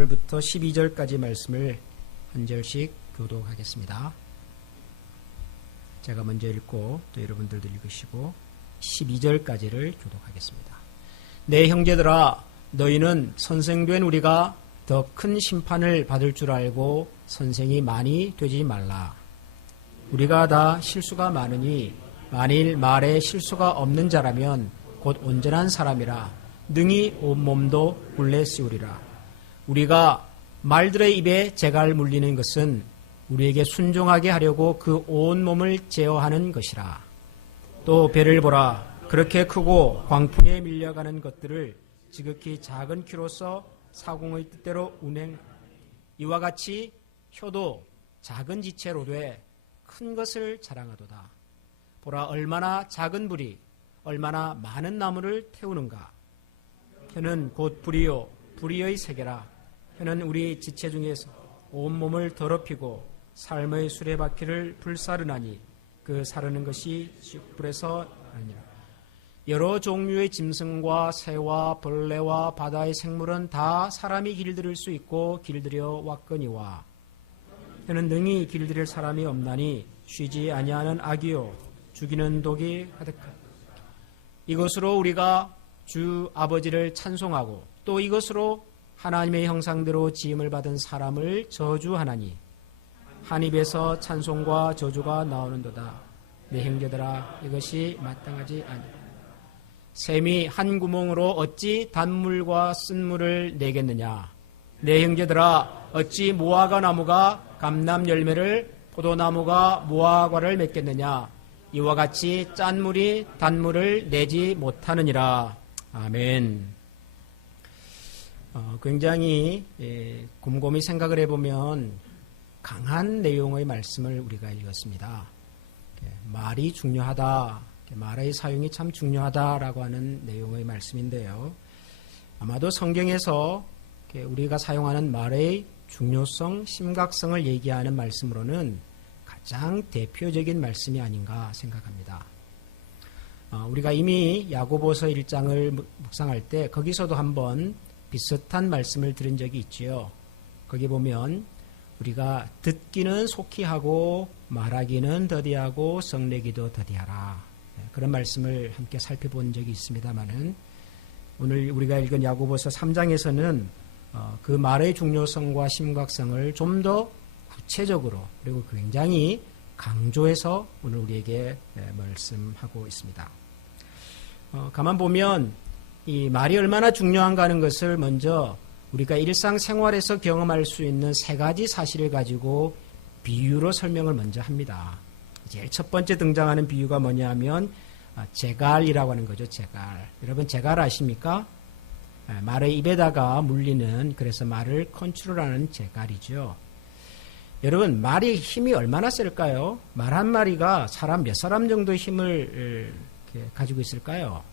1절부터 12절까지 말씀을 한 절씩 교독하겠습니다. 제가 먼저 읽고 또 여러분들도 읽으시고 12절까지를 교독하겠습니다. 내 형제들아, 너희는 선생된 우리가 더 큰 심판을 받을 줄 알고 선생이 많이 되지 말라. 우리가 다 실수가 많으니 만일 말에 실수가 없는 자라면 곧 온전한 사람이라 능히 온몸도 굴레 씌우리라. 우리가 말들의 입에 재갈 물리는 것은 우리에게 순종하게 하려고 그 온몸을 제어하는 것이라. 또 배를 보라. 그렇게 크고 광풍에 밀려가는 것들을 지극히 작은 키로서 사공의 뜻대로 운행. 이와 같이 혀도 작은 지체로 돼 큰 것을 자랑하도다. 보라, 얼마나 작은 불이 얼마나 많은 나무를 태우는가. 혀는 곧 불이요 불의의 세계라. 혀는 우리 지체 중에서 온몸을 더럽히고 삶의 수레바퀴를 불사르나니 그 사르는 것이 불에서 아니라. 여러 종류의 짐승과 새와 벌레와 바다의 생물은 다 사람이 길들일 수 있고 길들여 왔거니와 혀는 능히 길들일 사람이 없나니 쉬지 아니하는 악이요 죽이는 독이 가득하다. 이것으로 우리가 주 아버지를 찬송하고 또 이것으로 하나님의 형상대로 지음을 받은 사람을 저주하나니 한 입에서 찬송과 저주가 나오는도다. 내 형제들아, 이것이 마땅하지 아니라. 샘이 한 구멍으로 어찌 단물과 쓴물을 내겠느냐. 내 형제들아, 어찌 무화과 나무가 감람 열매를 포도나무가 무화과를 맺겠느냐. 이와 같이 짠 물이 단물을 내지 못하느니라. 아멘. 굉장히 곰곰이 생각을 해보면 강한 내용의 말씀을 우리가 읽었습니다. 말이 중요하다, 말의 사용이 참 중요하다라고 하는 내용의 말씀인데요. 아마도 성경에서 우리가 사용하는 말의 중요성, 심각성을 얘기하는 말씀으로는 가장 대표적인 말씀이 아닌가 생각합니다. 우리가 이미 야고보서 1장을 묵상할 때 거기서도 한번 비슷한 말씀을 들은 적이 있지요. 거기 보면 우리가 듣기는 속히 하고 말하기는 더디하고 성내기도 더디하라. 그런 말씀을 함께 살펴본 적이 있습니다만은 오늘 우리가 읽은 야고보서 3장에서는 그 말의 중요성과 심각성을 좀 더 구체적으로 그리고 굉장히 강조해서 오늘 우리에게 말씀하고 있습니다. 가만 보면 이 말이 얼마나 중요한가 하는 것을 먼저 우리가 일상생활에서 경험할 수 있는 세 가지 사실을 가지고 비유로 설명을 먼저 합니다. 제일 첫 번째 등장하는 비유가 뭐냐면 재갈이라고 하는 거죠. 재갈. 여러분 재갈 아십니까? 말의 입에다가 물리는, 그래서 말을 컨트롤하는 재갈이죠. 여러분 말이 힘이 얼마나 셀까요? 말 한 마리가 몇 사람 정도의 힘을 가지고 있을까요?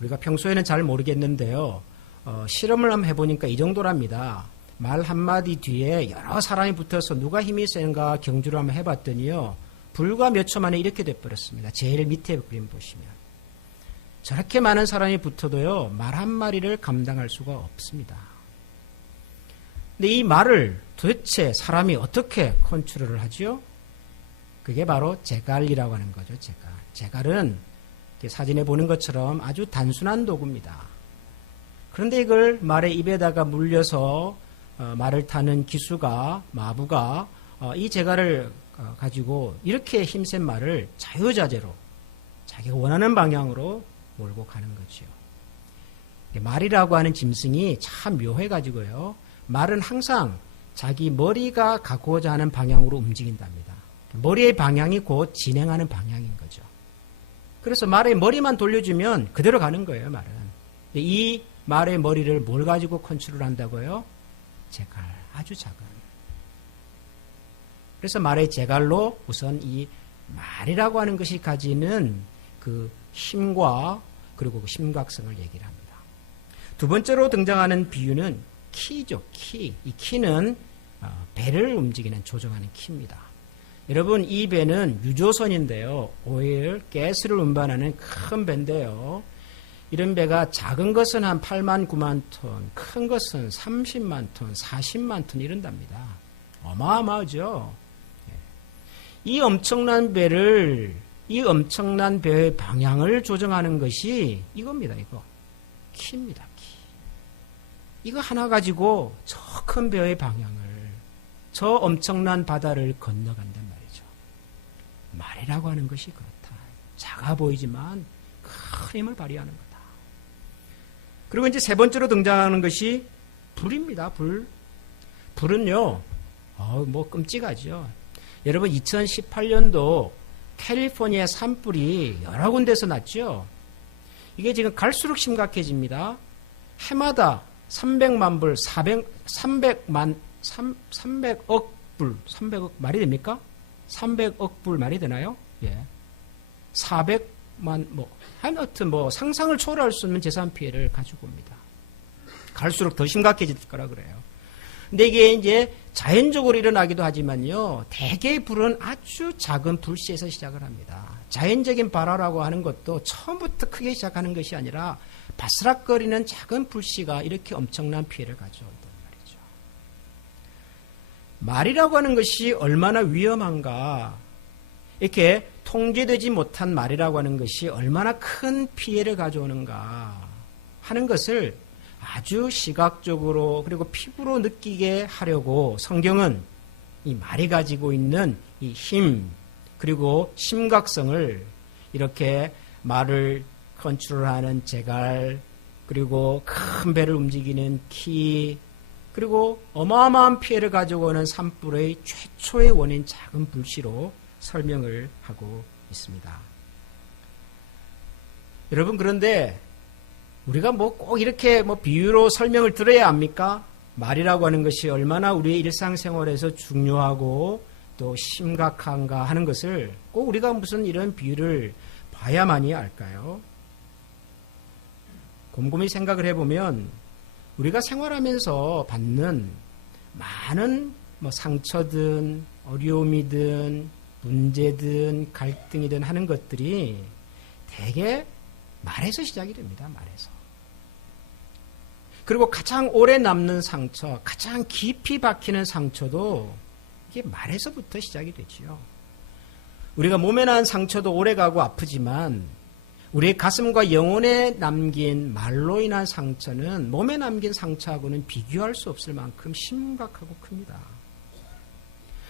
우리가 평소에는 잘 모르겠는데요. 실험을 한번 해보니까 이 정도랍니다. 말 한마디 뒤에 여러 사람이 붙어서 누가 힘이 센가 경주를 한번 해봤더니요. 불과 몇 초 만에 이렇게 돼버렸습니다. 제일 밑에 그림 보시면. 저렇게 많은 사람이 붙어도요. 말 한 마리를 감당할 수가 없습니다. 근데 이 말을 도대체 사람이 어떻게 컨트롤을 하죠? 그게 바로 재갈이라고 하는 거죠. 재갈. 재갈은 사진에 보는 것처럼 아주 단순한 도구입니다. 그런데 이걸 말의 입에다가 물려서 말을 타는 기수가, 마부가 이 재갈을 가지고 이렇게 힘센 말을 자유자재로 자기가 원하는 방향으로 몰고 가는 거죠. 말이라고 하는 짐승이 참 묘해가지고요. 말은 항상 자기 머리가 가고자 하는 방향으로 움직인답니다. 머리의 방향이 곧 진행하는 방향인 거죠. 그래서 말의 머리만 돌려주면 그대로 가는 거예요, 말은. 이 말의 머리를 뭘 가지고 컨트롤 한다고요? 재갈, 아주 작은. 그래서 말의 재갈로 우선 이 말이라고 하는 것이 가지는 그 힘과 그리고 그 심각성을 얘기를 합니다. 두 번째로 등장하는 비유는 키죠, 키. 이 키는 배를 움직이는, 조정하는 키입니다. 여러분, 이 배는 유조선인데요. 오일, 가스를 운반하는 큰 배인데요. 이런 배가 작은 것은 한 8만 9만 톤, 큰 것은 30만 톤, 40만 톤 이런답니다. 어마어마하죠. 이 엄청난 배의 방향을 조정하는 것이 이겁니다. 이거 키입니다. 키. 이거 하나 가지고 저 큰 배의 방향을, 저 엄청난 바다를 건너간단 말이죠. 말이라고 하는 것이 그렇다. 작아 보이지만 큰 힘을 발휘하는 거다. 그리고 이제 세 번째로 등장하는 것이 불입니다. 불. 불은요, 뭐 끔찍하죠. 여러분 2018년도 캘리포니아 산불이 여러 군데서 났죠. 이게 지금 갈수록 심각해집니다. 해마다 300만 불, 300억 불, 300억 말이 됩니까? 300억 불 말이 되나요? 예. 400만, 하여튼 상상을 초월할 수 없는 재산 피해를 가지고 옵니다. 갈수록 더 심각해질 거라 그래요. 근데 이게 이제 자연적으로 일어나기도 하지만요, 대개의 불은 아주 작은 불씨에서 시작을 합니다. 자연적인 발화라고 하는 것도 처음부터 크게 시작하는 것이 아니라 바스락거리는 작은 불씨가 이렇게 엄청난 피해를 가져온단 말이죠. 말이라고 하는 것이 얼마나 위험한가, 이렇게 통제되지 못한 말이라고 하는 것이 얼마나 큰 피해를 가져오는가 하는 것을 아주 시각적으로 그리고 피부로 느끼게 하려고 성경은 이 말이 가지고 있는 이 힘 그리고 심각성을 이렇게 말을 컨트롤하는 제갈, 그리고 큰 배를 움직이는 키, 그리고 어마어마한 피해를 가져오는 산불의 최초의 원인 작은 불씨로 설명을 하고 있습니다. 여러분, 그런데 우리가 꼭 이렇게 비유로 설명을 들어야 합니까? 말이라고 하는 것이 얼마나 우리의 일상생활에서 중요하고 또 심각한가 하는 것을 꼭 우리가 무슨 이런 비유를 봐야만이 알까요? 곰곰이 생각을 해보면 우리가 생활하면서 받는 많은 상처든 어려움이든 문제든 갈등이든 하는 것들이 대개 말에서 시작이 됩니다. 말에서. 그리고 가장 오래 남는 상처, 가장 깊이 박히는 상처도 이게 말에서부터 시작이 되지요. 우리가 몸에 난 상처도 오래가고 아프지만 우리의 가슴과 영혼에 남긴 말로 인한 상처는 몸에 남긴 상처하고는 비교할 수 없을 만큼 심각하고 큽니다.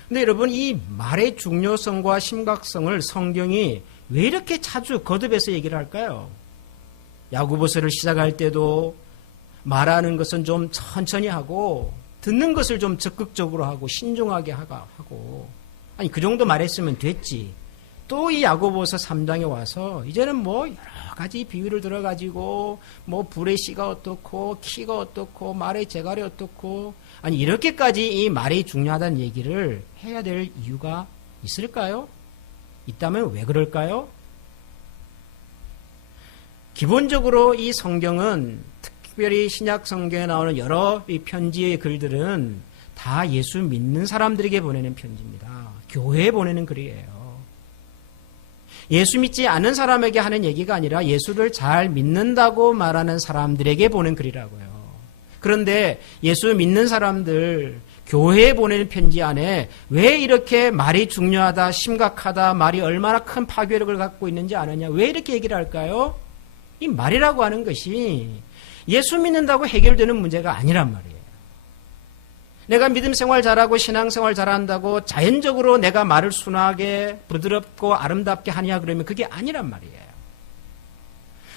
근데 여러분, 이 말의 중요성과 심각성을 성경이 왜 이렇게 자주 거듭해서 얘기를 할까요? 야고보서를 시작할 때도 말하는 것은 좀 천천히 하고 듣는 것을 좀 적극적으로 하고 신중하게 하고, 아니 그 정도 말했으면 됐지. 또 이 야고보서 3장에 와서 이제는 여러 가지 비유를 들어가지고 불의 씨가 어떻고 키가 어떻고 말의 재갈이 어떻고, 아니 이렇게까지 이 말이 중요하다는 얘기를 해야 될 이유가 있을까요? 있다면 왜 그럴까요? 기본적으로 이 성경은, 특별히 신약 성경에 나오는 여러 이 편지의 글들은 다 예수 믿는 사람들에게 보내는 편지입니다. 교회에 보내는 글이에요. 예수 믿지 않는 사람에게 하는 얘기가 아니라 예수를 잘 믿는다고 말하는 사람들에게 보낸 글이라고요. 그런데 예수 믿는 사람들, 교회에 보내는 편지 안에 왜 이렇게 말이 중요하다, 심각하다, 말이 얼마나 큰 파괴력을 갖고 있는지 아느냐, 왜 이렇게 얘기를 할까요? 이 말이라고 하는 것이 예수 믿는다고 해결되는 문제가 아니란 말이에요. 내가 믿음 생활 잘하고 신앙 생활 잘한다고 자연적으로 내가 말을 순하게 부드럽고 아름답게 하냐 그러면 그게 아니란 말이에요.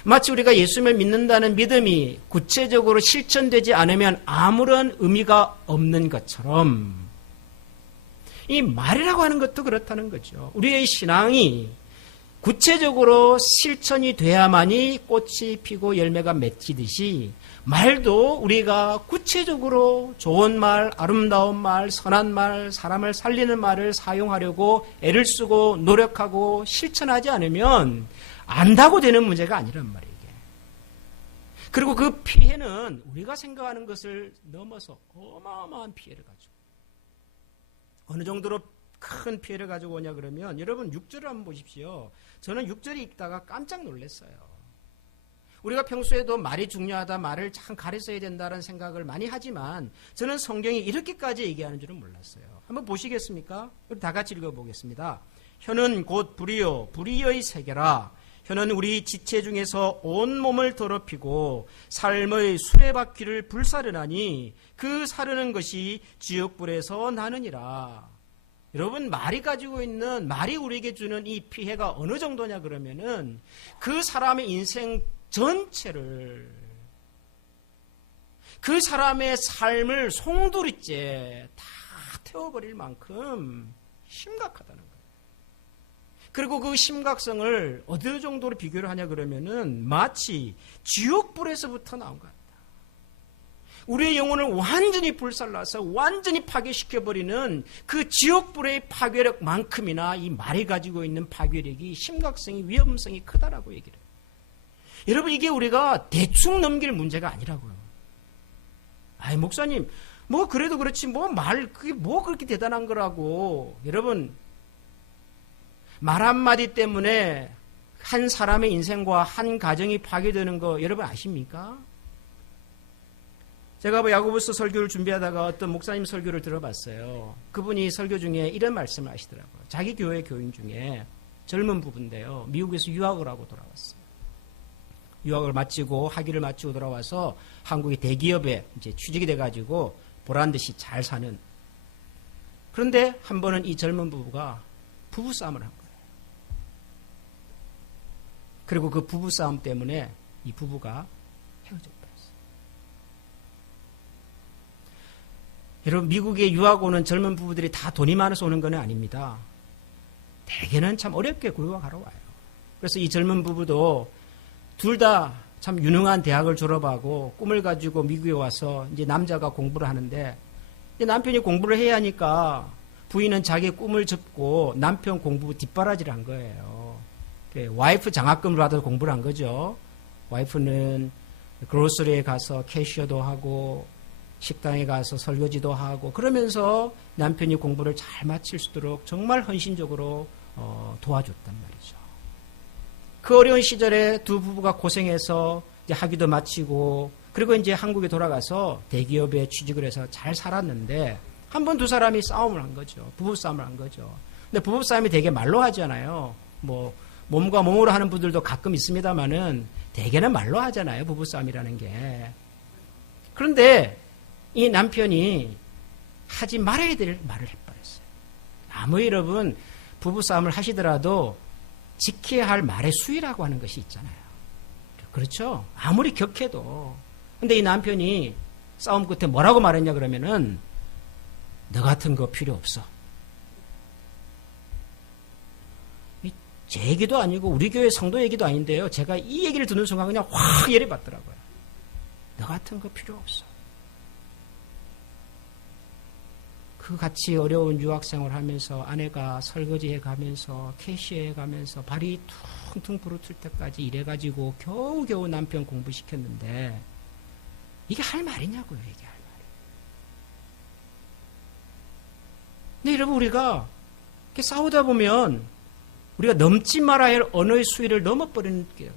마치 우리가 예수를 믿는다는 믿음이 구체적으로 실천되지 않으면 아무런 의미가 없는 것처럼 이 말이라고 하는 것도 그렇다는 거죠. 우리의 신앙이 구체적으로 실천이 돼야만이 꽃이 피고 열매가 맺히듯이 말도 우리가 구체적으로 좋은 말, 아름다운 말, 선한 말, 사람을 살리는 말을 사용하려고 애를 쓰고 노력하고 실천하지 않으면 안다고 되는 문제가 아니란 말이에요. 그리고 그 피해는 우리가 생각하는 것을 넘어서 어마어마한 피해를 가지고, 어느 정도로 큰 피해를 가지고 오냐 그러면 여러분 6절을 한번 보십시오. 저는 6절을 읽다가 깜짝 놀랐어요. 우리가 평소에도 말이 중요하다, 말을 참 가려써야 된다는 생각을 많이 하지만 저는 성경이 이렇게까지 얘기하는 줄은 몰랐어요. 한번 보시겠습니까? 우리 다 같이 읽어보겠습니다. 혀는 곧 불이요 불의의 세계라. 혀는 우리 지체 중에서 온 몸을 더럽히고 삶의 수레바퀴를 불사르나니 그 사르는 것이 지옥불에서 나느니라. 여러분, 말이 가지고 있는, 말이 우리에게 주는 이 피해가 어느 정도냐 그러면은 그 사람의 인생 전체를, 그 사람의 삶을 송두리째 다 태워버릴 만큼 심각하다는 거예요. 그리고 그 심각성을 어느 정도로 비교를 하냐 그러면은 마치 지옥불에서부터 나온 것 같다. 우리의 영혼을 완전히 불살라서 완전히 파괴시켜버리는 그 지옥불의 파괴력만큼이나 이 말이 가지고 있는 파괴력이, 심각성이, 위험성이 크다라고 얘기를 해요. 여러분, 이게 우리가 대충 넘길 문제가 아니라고요. 아이, 목사님, 뭐 그래도 그렇지 그게 뭐 그렇게 대단한 거라고. 여러분, 말 한마디 때문에 한 사람의 인생과 한 가정이 파괴되는 거 여러분 아십니까? 제가 야고보서 설교를 준비하다가 어떤 목사님 설교를 들어봤어요. 그분이 설교 중에 이런 말씀을 하시더라고요. 자기 교회 교인 중에 젊은 부부인데요. 미국에서 유학을 하고 돌아왔어요. 유학을 마치고 학위를 마치고 돌아와서 한국의 대기업에 이제 취직이 돼가지고 보란듯이 잘 사는. 그런데 한 번은 이 젊은 부부가 부부싸움을 한 거예요. 그리고 그 부부싸움 때문에 이 부부가 헤어져 버렸어요. 여러분, 미국에 유학 오는 젊은 부부들이 다 돈이 많아서 오는 건 아닙니다. 대개는 참 어렵게 유학하러 와요. 그래서 이 젊은 부부도 둘 다 참 유능한 대학을 졸업하고 꿈을 가지고 미국에 와서 이제 남자가 공부를 하는데, 이제 남편이 공부를 해야 하니까 부인은 자기 꿈을 접고 남편 공부 뒷바라지를 한 거예요. 와이프 장학금을 받아서 공부를 한 거죠. 와이프는 그로서리에 가서 캐셔도 하고 식당에 가서 설거지도 하고, 그러면서 남편이 공부를 잘 마칠 수 있도록 정말 헌신적으로 도와줬단 말이죠. 그 어려운 시절에 두 부부가 고생해서 이제 학위도 마치고, 그리고 이제 한국에 돌아가서 대기업에 취직을 해서 잘 살았는데, 한 번 두 사람이 싸움을 한 거죠. 부부싸움을 한 거죠. 근데 부부싸움이 되게 말로 하잖아요. 뭐 몸과 몸으로 하는 분들도 가끔 있습니다만은 대개는 말로 하잖아요. 부부싸움이라는 게. 그런데 이 남편이 하지 말아야 될 말을 해버렸어요. 아무리 여러분 부부싸움을 하시더라도 지켜야 할 말의 수위라고 하는 것이 있잖아요. 그렇죠? 아무리 격해도. 근데 이 남편이 싸움 끝에 뭐라고 말했냐 그러면은, 너 같은 거 필요 없어. 제 얘기도 아니고 우리 교회 성도 얘기도 아닌데요. 제가 이 얘기를 듣는 순간 그냥 확 열이 받더라고요. 너 같은 거 필요 없어. 그 같이 어려운 유학생활을 하면서 아내가 설거지해 가면서 캐시해 가면서 발이 퉁퉁 부르틀 때까지 일해가지고 겨우겨우 남편 공부시켰는데, 이게 할 말이냐고요. 이게 할 말이. 근데 여러분, 우리가 이렇게 싸우다 보면 우리가 넘지 말아야 할 언어의 수위를 넘어버리는 게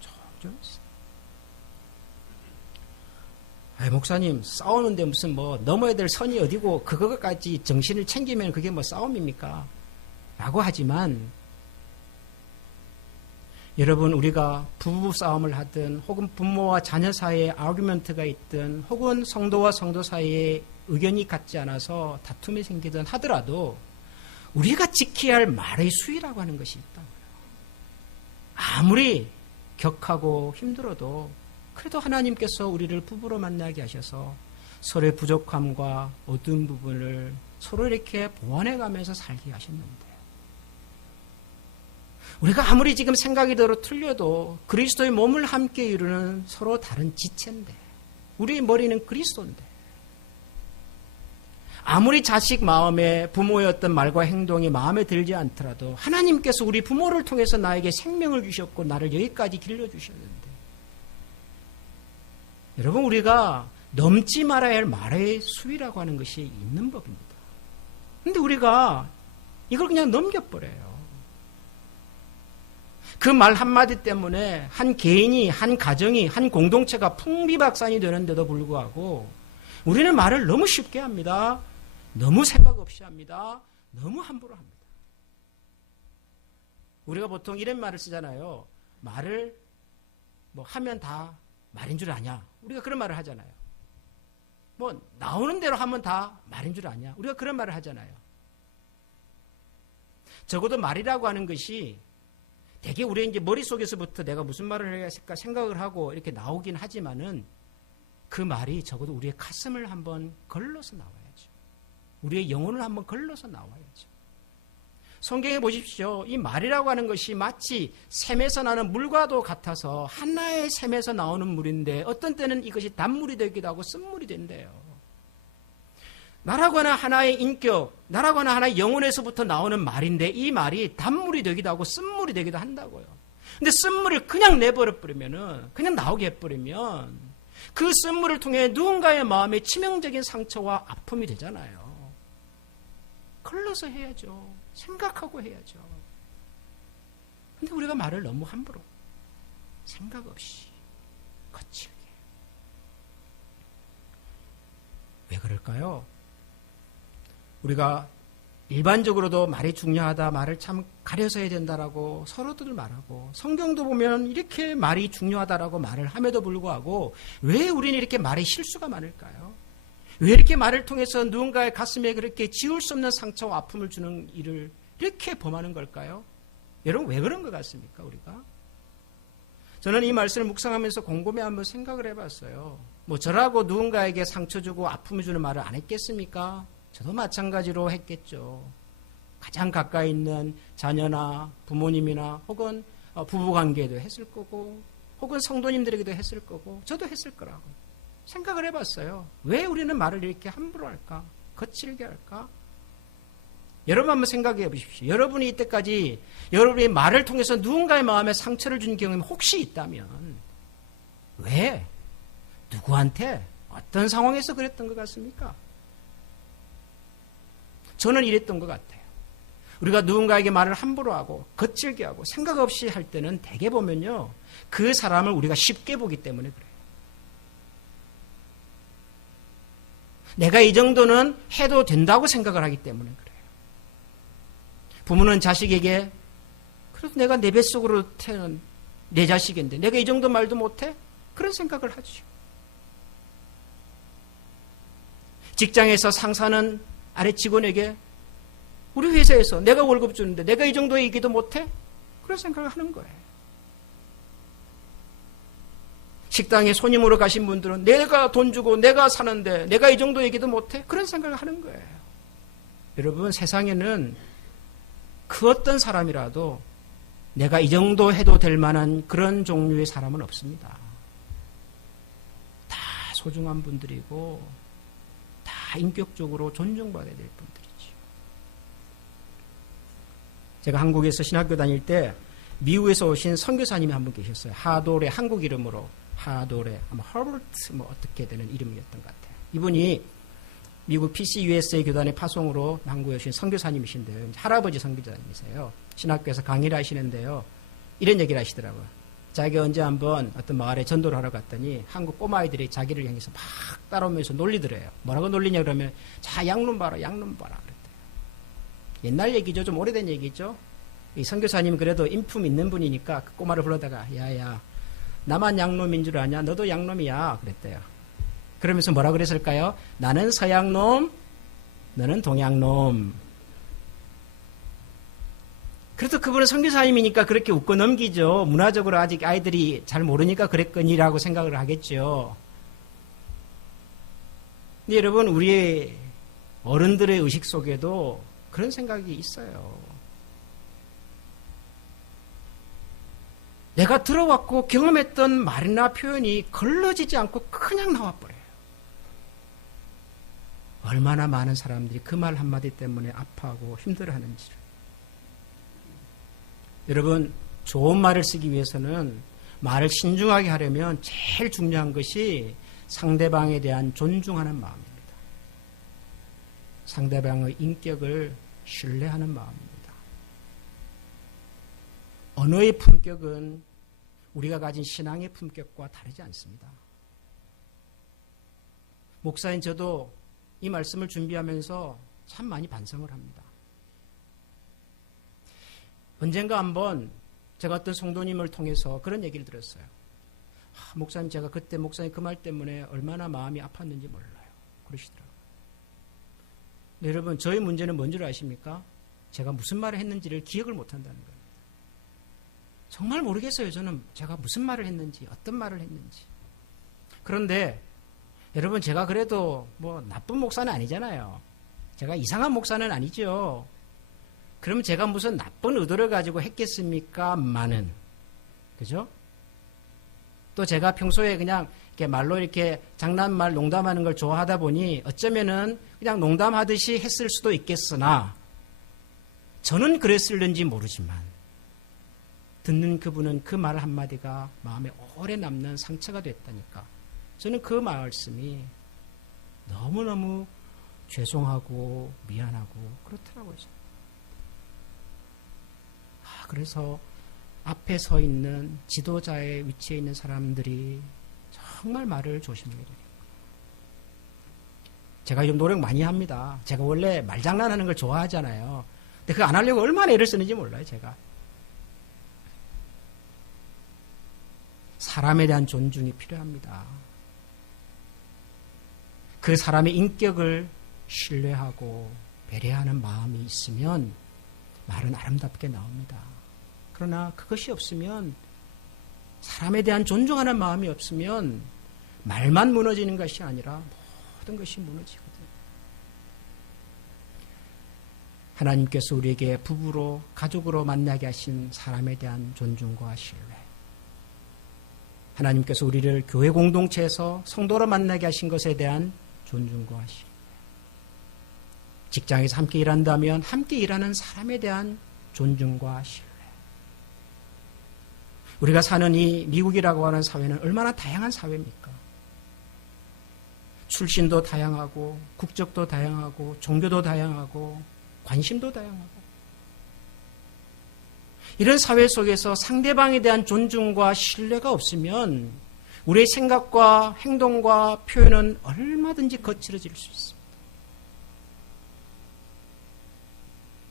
점점 있어요. 목사님, 싸우는데 무슨 넘어야 될 선이 어디고 그거까지 정신을 챙기면 그게 싸움입니까? 라고 하지만, 여러분, 우리가 부부 싸움을 하든 혹은 부모와 자녀 사이에 아규먼트가 있든 혹은 성도와 성도 사이에 의견이 같지 않아서 다툼이 생기든 하더라도 우리가 지켜야 할 말의 수위라고 하는 것이 있다고요. 아무리 격하고 힘들어도 그래도 하나님께서 우리를 부부로 만나게 하셔서 서로의 부족함과 어두운 부분을 서로 이렇게 보완해가면서 살게 하셨는데, 우리가 아무리 지금 생각이 더러 틀려도 그리스도의 몸을 함께 이루는 서로 다른 지체인데, 우리의 머리는 그리스도인데, 아무리 자식 마음에 부모의 어떤 말과 행동이 마음에 들지 않더라도 하나님께서 우리 부모를 통해서 나에게 생명을 주셨고 나를 여기까지 길러주셨는데, 여러분, 우리가 넘지 말아야 할 말의 수위라고 하는 것이 있는 법입니다. 그런데 우리가 이걸 그냥 넘겨버려요. 그 말 한마디 때문에 한 개인이, 한 가정이, 한 공동체가 풍비박산이 되는데도 불구하고 우리는 말을 너무 쉽게 합니다. 너무 생각 없이 합니다. 너무 함부로 합니다. 우리가 보통 이런 말을 쓰잖아요. 말을 뭐 하면 다 말인 줄 아냐. 우리가 그런 말을 하잖아요. 뭐 나오는 대로 하면 다 말인 줄 아냐. 우리가 그런 말을 하잖아요. 적어도 말이라고 하는 것이 되게 우리 이제 머릿속에서부터 내가 무슨 말을 해야 할까 생각을 하고 이렇게 나오긴 하지만은 그 말이 적어도 우리의 가슴을 한번 걸러서 나와야죠. 우리의 영혼을 한번 걸러서 나와야죠. 성경에 보십시오. 이 말이라고 하는 것이 마치 샘에서 나는 물과도 같아서 하나의 샘에서 나오는 물인데 어떤 때는 이것이 단물이 되기도 하고 쓴물이 된대요. 나라고 하는 하나의 인격, 나라고 하는 하나의 영혼에서부터 나오는 말인데 이 말이 단물이 되기도 하고 쓴물이 되기도 한다고요. 근데 쓴물을 그냥 내버려버리면은, 그냥 나오게 해버리면 그 쓴물을 통해 누군가의 마음에 치명적인 상처와 아픔이 되잖아요. 걸러서 해야죠. 생각하고 해야죠. 근데 우리가 말을 너무 함부로, 생각 없이, 거칠게. 왜 그럴까요? 우리가 일반적으로도 말이 중요하다, 말을 참 가려서 해야 된다라고 서로들 말하고, 성경도 보면 이렇게 말이 중요하다라고 말을 함에도 불구하고 왜 우리는 이렇게 말에 실수가 많을까요? 왜 이렇게 말을 통해서 누군가의 가슴에 그렇게 지울 수 없는 상처와 아픔을 주는 일을 이렇게 범하는 걸까요? 여러분 왜 그런 것 같습니까, 우리가? 저는 이 말씀을 묵상하면서 곰곰이 한번 생각을 해봤어요. 뭐 저라고 누군가에게 상처 주고 아픔을 주는 말을 안 했겠습니까? 저도 마찬가지로 했겠죠. 가장 가까이 있는 자녀나 부모님이나 혹은 부부관계에도 했을 거고 혹은 성도님들에게도 했을 거고 저도 했을 거라고 생각을 해봤어요. 왜 우리는 말을 이렇게 함부로 할까? 거칠게 할까? 여러분 한번 생각해 보십시오. 여러분이 이때까지 여러분의 말을 통해서 누군가의 마음에 상처를 준 경험이 혹시 있다면 왜? 누구한테? 어떤 상황에서 그랬던 것 같습니까? 저는 이랬던 것 같아요. 우리가 누군가에게 말을 함부로 하고 거칠게 하고 생각 없이 할 때는 대개 보면요. 그 사람을 우리가 쉽게 보기 때문에 그래요. 내가 이 정도는 해도 된다고 생각을 하기 때문에 그래요. 부모는 자식에게 그래도 내가 내 뱃속으로 태어난 내 자식인데 내가 이 정도 말도 못해? 그런 생각을 하죠. 직장에서 상사는 아래 직원에게 우리 회사에서 내가 월급 주는데 내가 이 정도 얘기도 못해? 그런 생각을 하는 거예요. 식당에 손님으로 가신 분들은 내가 돈 주고 내가 사는데 내가 이 정도 얘기도 못해? 그런 생각을 하는 거예요. 여러분 세상에는 그 어떤 사람이라도 내가 이 정도 해도 될 만한 그런 종류의 사람은 없습니다. 다 소중한 분들이고 다 인격적으로 존중받아야 될 분들이죠. 제가 한국에서 신학교 다닐 때 미국에서 오신 선교사님이 한 분 계셨어요. 하도레, 한국 이름으로 하도레, 아마 허버트 뭐 어떻게 되는 이름이었던 것 같아요. 이분이 미국 PCUSA 교단의 파송으로 한국에 오신 선교사님이신데요. 할아버지 선교사님이세요. 신학교에서 강의를 하시는데요. 이런 얘기를 하시더라고요. 자기가 언제 한번 어떤 마을에 전도를 하러 갔더니 한국 꼬마아이들이 자기를 향해서 막 따라오면서 놀리더래요. 뭐라고 놀리냐 그러면 자 양놈 봐라 양놈 봐라 그랬대요. 옛날 얘기죠. 좀 오래된 얘기죠. 이 선교사님은 그래도 인품 있는 분이니까 그 꼬마를 불러다가 야야 나만 양놈인 줄 아냐? 너도 양놈이야 그랬대요. 그러면서 뭐라 그랬을까요? 나는 서양놈, 너는 동양놈. 그래도 그분은 선교사님이니까 그렇게 웃고 넘기죠. 문화적으로 아직 아이들이 잘 모르니까 그랬거니라고 생각을 하겠죠. 근데 여러분 우리 어른들의 의식 속에도 그런 생각이 있어요. 내가 들어왔고 경험했던 말이나 표현이 걸러지지 않고 그냥 나와버려요. 얼마나 많은 사람들이 그 말 한마디 때문에 아파하고 힘들어하는지를. 여러분 좋은 말을 쓰기 위해서는 말을 신중하게 하려면 제일 중요한 것이 상대방에 대한 존중하는 마음입니다. 상대방의 인격을 신뢰하는 마음입니다. 언어의 품격은 우리가 가진 신앙의 품격과 다르지 않습니다. 목사인 저도 이 말씀을 준비하면서 참 많이 반성을 합니다. 언젠가 한번 제가 어떤 성도님을 통해서 그런 얘기를 들었어요. 목사님, 제가 그때 목사님 그 말 때문에 얼마나 마음이 아팠는지 몰라요. 그러시더라고요. 네, 여러분, 저의 문제는 뭔 줄 아십니까? 제가 무슨 말을 했는지를 기억을 못한다는 거예요. 정말 모르겠어요. 저는 제가 무슨 말을 했는지, 어떤 말을 했는지. 그런데 여러분, 제가 그래도 뭐 나쁜 목사는 아니잖아요. 제가 이상한 목사는 아니죠. 그럼 제가 무슨 나쁜 의도를 가지고 했겠습니까? 많은. 그죠? 또 제가 평소에 그냥 이렇게 말로 이렇게 장난말, 농담하는 걸 좋아하다 보니 어쩌면은 그냥 농담하듯이 했을 수도 있겠으나 저는 그랬을는지 모르지만 듣는 그분은 그 말 한마디가 마음에 오래 남는 상처가 됐다니까. 저는 그 말씀이 너무너무 죄송하고 미안하고 그렇더라고요. 그래서 앞에 서 있는 지도자의 위치에 있는 사람들이 정말 말을 조심해야 돼요. 제가 요즘 노력 많이 합니다. 제가 원래 말장난하는 걸 좋아하잖아요. 근데 그거 안 하려고 얼마나 애를 쓰는지 몰라요, 제가. 사람에 대한 존중이 필요합니다. 그 사람의 인격을 신뢰하고 배려하는 마음이 있으면 말은 아름답게 나옵니다. 그러나 그것이 없으면, 사람에 대한 존중하는 마음이 없으면 말만 무너지는 것이 아니라 모든 것이 무너지거든요. 하나님께서 우리에게 부부로, 가족으로 만나게 하신 사람에 대한 존중과 신뢰, 하나님께서 우리를 교회 공동체에서 성도로 만나게 하신 것에 대한 존중과 신뢰, 직장에서 함께 일한다면 함께 일하는 사람에 대한 존중과 신뢰. 우리가 사는 이 미국이라고 하는 사회는 얼마나 다양한 사회입니까? 출신도 다양하고, 국적도 다양하고, 종교도 다양하고, 관심도 다양하고. 이런 사회 속에서 상대방에 대한 존중과 신뢰가 없으면 우리의 생각과 행동과 표현은 얼마든지 거칠어질 수 있습니다.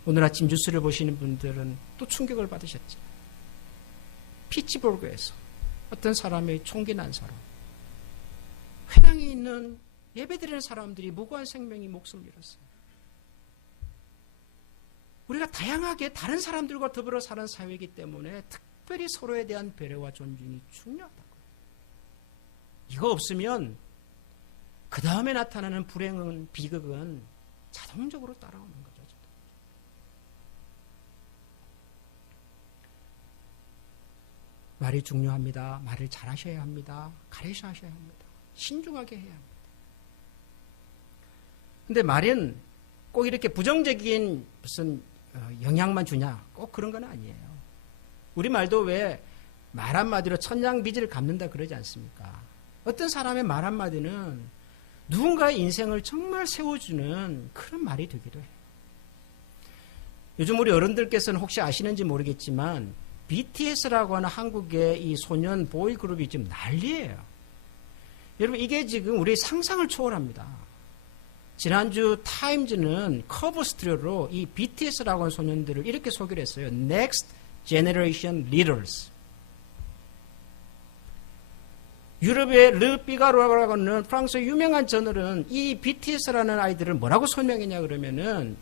오늘 아침 뉴스를 보시는 분들은 또 충격을 받으셨죠. 피츠버그에서 어떤 사람의 총기 난 사람, 회당에 있는 예배드리는 사람들이 무고한 생명이 목숨을 잃었어요. 우리가 다양하게 다른 사람들과 더불어 사는 사회이기 때문에 특별히 서로에 대한 배려와 존중이 중요하다고요. 이거 없으면 그 다음에 나타나는 불행은, 비극은 자동적으로 따라오는 거죠. 말이 중요합니다. 말을 잘하셔야 합니다. 가르쳐 하셔야 합니다. 신중하게 해야 합니다. 근데 말은 꼭 이렇게 부정적인 무슨 영향만 주냐? 꼭 그런 건 아니에요. 우리 말도 왜 말 한마디로 천냥빚을 갚는다 그러지 않습니까? 어떤 사람의 말 한마디는 누군가의 인생을 정말 세워주는 그런 말이 되기도 해요. 요즘 우리 어른들께서는 혹시 아시는지 모르겠지만 BTS라고 하는 한국의 이 소년 보이그룹이 지금 난리예요. 여러분, 이게 지금 우리의 상상을 초월합니다. 지난주 타임즈는 커버 스토리로 이 BTS라고 하는 소년들을 이렇게 소개를 했어요. Next Generation Leaders. 유럽의 르 피가로라고 하는 프랑스의 유명한 저널은 이 BTS라는 아이들을 뭐라고 설명했냐 그러면은,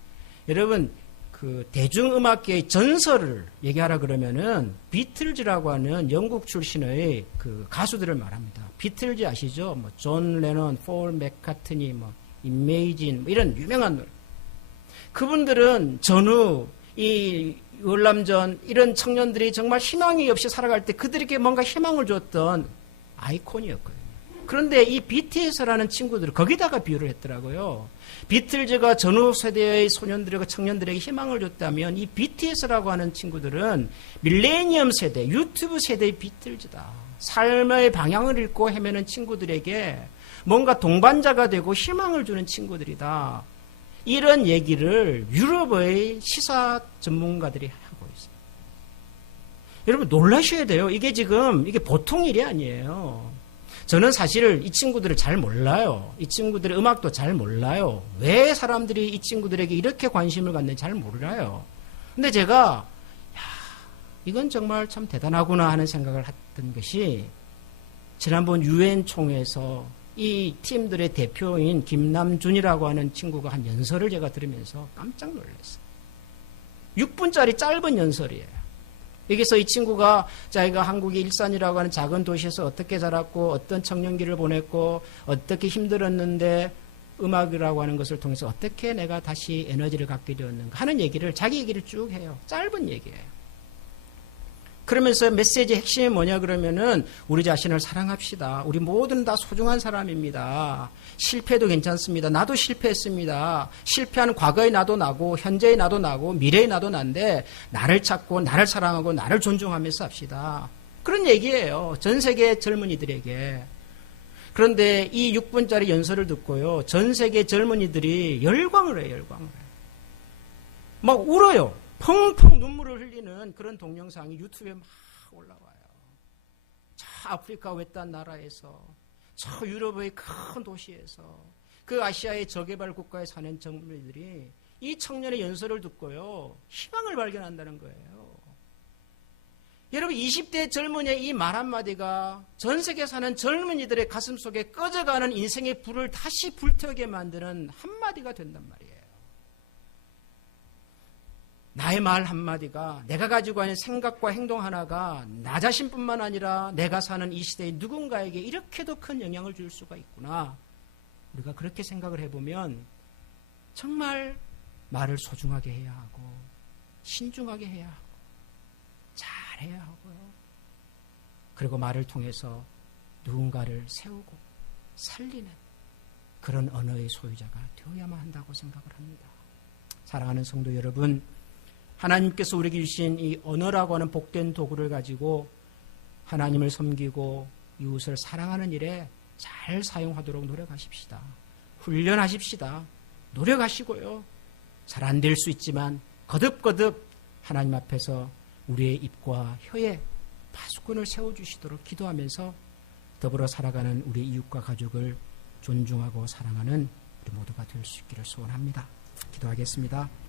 여러분, 그 대중음악계의 전설을 얘기하라 그러면은 비틀즈라고 하는 영국 출신의 그 가수들을 말합니다. 비틀즈 아시죠? 뭐 존 레논, 폴 맥카트니, 뭐 이메이진, 뭐 이런 유명한 노래. 그분들은 전후 이 월남전 이런 청년들이 정말 희망이 없이 살아갈 때 그들에게 뭔가 희망을 줬던 아이콘이었거든요. 그런데 이 BTS라는 친구들을 거기다가 비유를 했더라고요. 비틀즈가 전후 세대의 소년들과 청년들에게 희망을 줬다면 이 BTS라고 하는 친구들은 밀레니엄 세대, 유튜브 세대의 비틀즈다. 삶의 방향을 잃고 헤매는 친구들에게 뭔가 동반자가 되고 희망을 주는 친구들이다. 이런 얘기를 유럽의 시사 전문가들이 하고 있어요. 여러분 놀라셔야 돼요. 이게 지금 이게 보통 일이 아니에요. 저는 사실 이 친구들을 잘 몰라요. 이 친구들의 음악도 잘 몰라요. 왜 사람들이 이 친구들에게 이렇게 관심을 갖는지 잘 몰라요. 근데 제가 이건 정말 참 대단하구나 하는 생각을 했던 것이 지난번 유엔 총회에서 이 팀들의 대표인 김남준이라고 하는 친구가 한 연설을 제가 들으면서 깜짝 놀랐어요. 6분짜리 짧은 연설이에요. 여기서 이 친구가 자기가 한국의 일산이라고 하는 작은 도시에서 어떻게 자랐고 어떤 청년기를 보냈고 어떻게 힘들었는데 음악이라고 하는 것을 통해서 어떻게 내가 다시 에너지를 갖게 되었는가 하는 얘기를 자기 얘기를 쭉 해요. 짧은 얘기예요. 그러면서 메시지 핵심이 뭐냐 그러면은 우리 자신을 사랑합시다. 우리 모두는 다 소중한 사람입니다. 실패도 괜찮습니다. 나도 실패했습니다. 실패한 과거의 나도 나고 현재의 나도 나고 미래의 나도 난데 나를 찾고 나를 사랑하고 나를 존중하면서 합시다. 그런 얘기예요. 전 세계 젊은이들에게. 그런데 이 6분짜리 연설을 듣고요. 전 세계 젊은이들이 열광을 해요. 열광을 해요. 막 울어요. 펑펑 눈물을 흘리는 그런 동영상이 유튜브에 막 올라와요. 저 아프리카 외딴 나라에서, 저 유럽의 큰 도시에서, 그 아시아의 저개발 국가에 사는 젊은이들이 이 청년의 연설을 듣고요, 희망을 발견한다는 거예요. 여러분, 20대 젊은이의 이 말 한마디가 전 세계에 사는 젊은이들의 가슴 속에 꺼져가는 인생의 불을 다시 불태우게 만드는 한마디가 된단 말이에요. 나의 말 한마디가, 내가 가지고 있는 생각과 행동 하나가 나 자신뿐만 아니라 내가 사는 이 시대의 누군가에게 이렇게도 큰 영향을 줄 수가 있구나. 우리가 그렇게 생각을 해보면 정말 말을 소중하게 해야 하고 신중하게 해야 하고 잘해야 하고요. 그리고 말을 통해서 누군가를 세우고 살리는 그런 언어의 소유자가 되어야만 한다고 생각을 합니다. 사랑하는 성도 여러분, 하나님께서 우리에게 주신 이 언어라고 하는 복된 도구를 가지고 하나님을 섬기고 이웃을 사랑하는 일에 잘 사용하도록 노력하십시다. 훈련하십시다. 노력하시고요. 잘 안 될 수 있지만 거듭거듭 하나님 앞에서 우리의 입과 혀에 파수꾼을 세워주시도록 기도하면서 더불어 살아가는 우리 이웃과 가족을 존중하고 사랑하는 우리 모두가 될 수 있기를 소원합니다. 기도하겠습니다.